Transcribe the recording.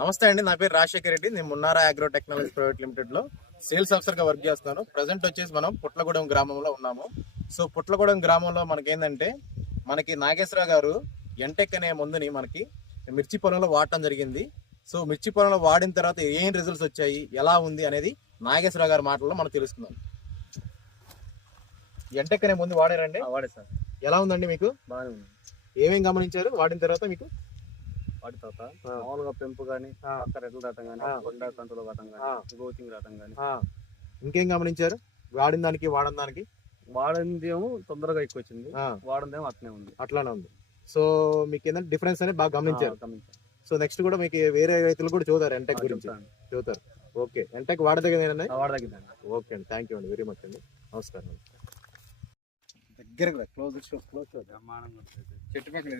నమస్తే అండి, నా పేరు రాజశేఖర్ రెడ్డి. నేను మున్నారా అగ్రో టెక్నాలజీ ప్రైవేట్ లిమిటెడ్ లో సేల్స్ ఆఫీసర్ గా వర్క్ చేస్తున్నాను. ప్రజెంట్ వచ్చేసి మనం పుట్లగూడెం గ్రామంలో ఉన్నాము. సో పుట్లగూడెం గ్రామంలో మనకేంటంటే మనకి నాగేశ్వరరావు గారు ఎంటెక్ అనే మందుని మనకి మిర్చి పొలంలో వాడటం జరిగింది. సో మిర్చి పొలంలో వాడిన తర్వాత ఏం రిజల్ట్స్ వచ్చాయి, ఎలా ఉంది అనేది నాగేశ్వరరావు గారి మాటల్లో మనం తెలుసుకుందాం. ఎంటెక్ అనే ముందు వాడారండి? వాడే సార్. ఎలా ఉందండి మీకు? బాగానే ఉంది. ఏమేం గమనించారు వాడిన తర్వాత? మీకు వాటి తర్వాత మామూలుగా పెంపు కానీ, పక్క రెడ్లు రావటం కానీ, కొండ కంట్రోల్ రావటం కానీ, గ్రోతింగ్ రావటం కానీ. ఇంకేం గమనించారు వాడిన దానికి వాడిన దానికి? వాడిందేమో తొందరగా ఎక్కువ వచ్చింది, వాడిందేమో అట్నే ఉంది. అట్లానే ఉంది. సో మీకు ఏంటంటే డిఫరెన్స్ అనేది బాగా గమనించారు. సో నెక్స్ట్ కూడా మీకు వేరే రైతులు కూడా చూతారు ఎంటెక్ గురించి చూతారు. ఓకే, ఎంటెక్ వాడదగ్గదేనా? వాడదగ్గదండి. ఓకే అండి, థ్యాంక్ యూ అండి, వెరీ మచ్ అండి. నమస్కారం. దగ్గరగా క్లోజ్ క్లోజ్ చెట్టు పక్కన